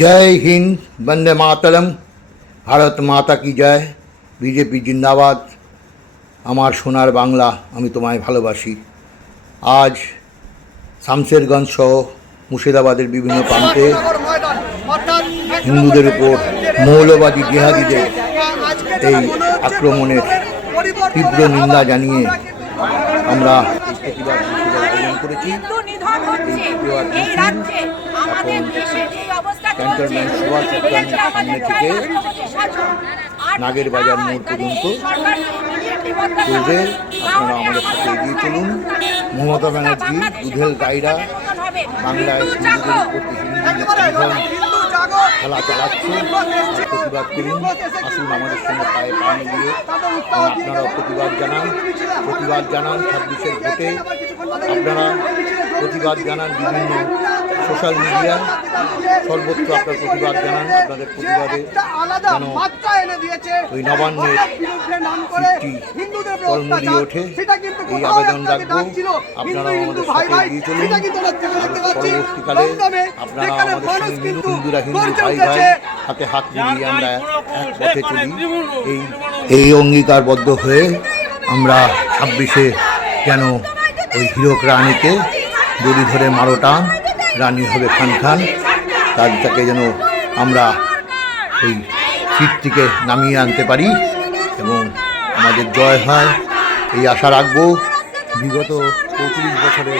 জয় হিন্দ বন্দে মাতরম ভারত মাতা কি জয় বিজেপি জিন্দাবাদ আমার সোনার বাংলা আমি তোমায় ভালোবাসি। আজ শামশেরগঞ্জ সহ মুর্শিদাবাদের বিভিন্ন প্রান্তে হিন্দুদের উপর মৌলবাদী জিহাদিদের এই আক্রমণের তীব্র নিন্দা জানিয়ে আমরা করেছি। এই রাজ্যে আমাদের দেশে যে অবস্থা চলছে ক্যান্টনমেন্ট সুভাষ ইংরেজরা সামনে থেকে নাগের বাজার মোড় পর্যন্ত চলবে আপনারা আমাদের সাথে এগিয়ে চলুন মমতা ব্যানার্জি দুধেল গাইরা। বাংলায় হিন্দু হিন্দুদের জাগো। খেলা চালাচ্ছে প্রতিবাদ করুন আসুন আমাদের সঙ্গে পায়ে পা মিলিয়ে এবং আপনারাও প্রতিবাদ জানান প্রতিবাদ জানান ছাব্বিশের ভোটে আপনারা প্রতিবাদ জানান বিভিন্ন সোশ্যাল মিডিয়া। সর্বত্র আপনার প্রতিবাদ জানান আপনাদের প্রতিবাদে যেন ওই নবান্নের তলমুড়িয়ে অত্যাচার, ওঠে। এই আবেদন রাখব। আপনারা আমাদের সাথে এগিয়ে চলুন। পরবর্তীকালে আপনারা আমাদের সঙ্গে কিন্তু হিন্দুরা হিন্দু ভাই ভাই হাতে হাত মিলিয়ে আমরা এক পথে চলি। এই এই অঙ্গীকারবদ্ধ হয়ে আমরা ছাব্বিশে যেন ওই হিরক রানীকে দড়ি ধরে মারো টান রানী হবে খান খান। তার তাকে যেন আমরা ওই সিট থেকে নামিয়ে আনতে পারি এবং আমাদের জয় হয়। এই আশা রাখব বিগত পঁয়ত্রিশ বছরে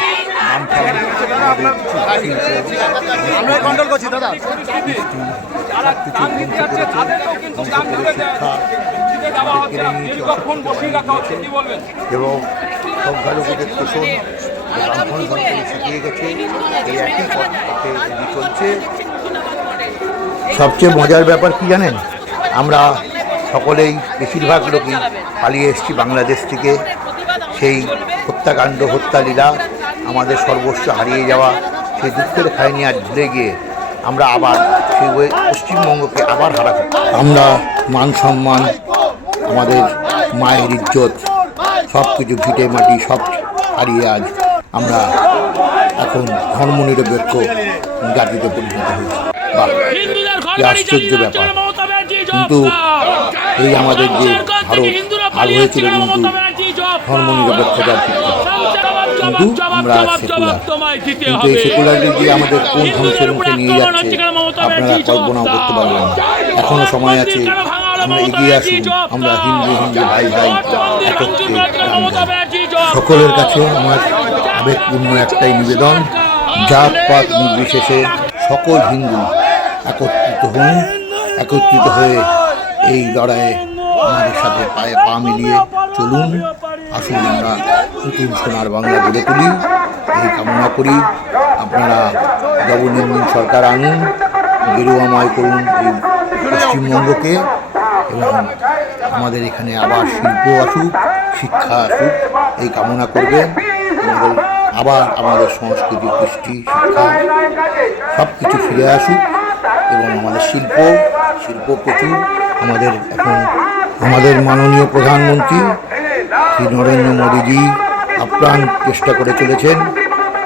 এবং সংখ্যালঘুদের শোষণ সবচেয়ে মজার ব্যাপার কি জানেন? আমরা সকলেই বেশিরভাগ লোকই পালিয়ে এসেছি বাংলাদেশ থেকে। সেই হত্যাকাণ্ড, হত্যালীলা আমাদের সর্বস্ব হারিয়ে যাওয়া, সেই দুঃখের খায়নি আজ ভুলে গিয়ে আমরা আবার সেই পশ্চিমবঙ্গকে আবার হারাতে আমরা মান সম্মান, আমাদের মায়ের ইজ্জত সব কিছু ভিটে মাটি সব হারিয়ে আজ আমরা এখন ধর্মনিরপেক্ষ জাতিতে পরিণত হয়েছি। আশ্চর্য ব্যাপার। কিন্তু এই আমাদের যে ভারত ভাগ হয়েছিল কিন্তু শামশেরগঞ্জ জবাব, কিন্তু আমরা সেকুলার। কিন্তু এই। সেকুলারিটি আমাদের কোন ধ্বংসের মুখে নিয়ে যাচ্ছে আপনারা কল্পনাও করতে। পারবেন না। এখনও সময় আছে আমরা এগিয়ে আসুন আমরা হিন্দু হিন্দু ভাই ভাই একত্রে সকলের। কাছে আমার আবেগপূর্ণ একটাই নিবেদন, জাতপাত নির্বিশেষে সকল হিন্দু একত্রিত হন একত্রিত হয়ে এই লড়াইয়ে আমাদের সাথে পায়ে পা মিলিয়ে চলুন। আসুন আমরা নতুন সোনার বাংলা গড়ে তুলি। এই কামনা করি আপনারা জগনির্মীন সরকার আনুন গেরুয়াময় করুন এই পশ্চিমবঙ্গকে। এবং আমাদের এখানে আবার শিল্প আসুক, শিক্ষা আসুক, এই কামনা আমাদের আবার আমাদের সংস্কৃতি কৃষ্টি শিক্ষা সব কিছু ফিরে আসুক। এবং আমাদের শিল্প শিল্প প্রচুর। আমাদের এখন আমাদের মাননীয় প্রধানমন্ত্রী শ্রী নরেন্দ্র মোদীজি আপ্রাণ চেষ্টা করে চলেছেন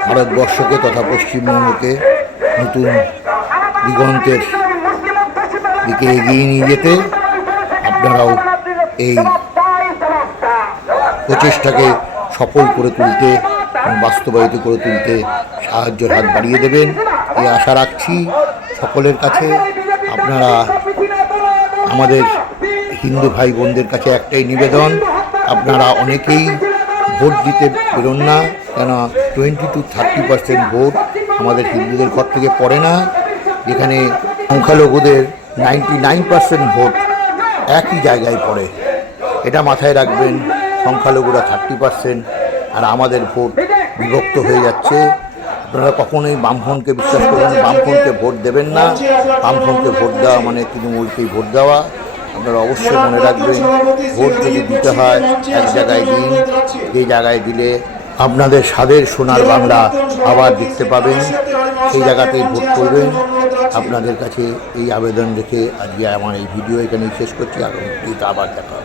ভারতবর্ষকে তথা পশ্চিমবঙ্গকে নতুন দিগন্তের দিকে এগিয়ে নিয়ে যেতে। আপনারাও এই প্রচেষ্টাকে সফল করে তুলতে বাস্তবায়িত করে তুলতে সাহায্যের হাত বাড়িয়ে দেবেন। এই আশা রাখছি সকলের কাছে। আপনারা আমাদের হিন্দু ভাই বোনদের কাছে একটাই নিবেদন, আপনারা অনেকেই ভোট দিতে বেরোন না কেন twenty to thirty percent vote আমাদের হিন্দুদের ঘর থেকে পড়ে না। যেখানে সংখ্যালঘুদের নাইনটি নাইন পার্সেন্ট ভোট একই জায়গায় পড়ে। এটা মাথায় রাখবেন সংখ্যালঘুরা থার্টি পার্সেন্ট আর আমাদের ভোট বিভক্ত হয়ে যাচ্ছে। আপনারা কখনোই বামফ্রন্টকে বিশ্বাস করবেন না, বামফ্রন্টকে ভোট দেবেন না। বামফ্রন্টকে ভোট দেওয়া মানে তৃণমূলকেই ভোট দেওয়া। আপনারা অবশ্যই মনে রাখবেন ভোট যদি দিতে হয় এক জায়গায় দিন যে জায়গায় দিলে আপনাদের স্বাদের সোনার বাংলা আবার দেখতে পাবেন। সেই জায়গাতেই ভোট করবেন। আপনাদের কাছে এই আবেদন রেখে আজকে আমার এই ভিডিও এখানেই শেষ করছি। আগামী আবার দেখা।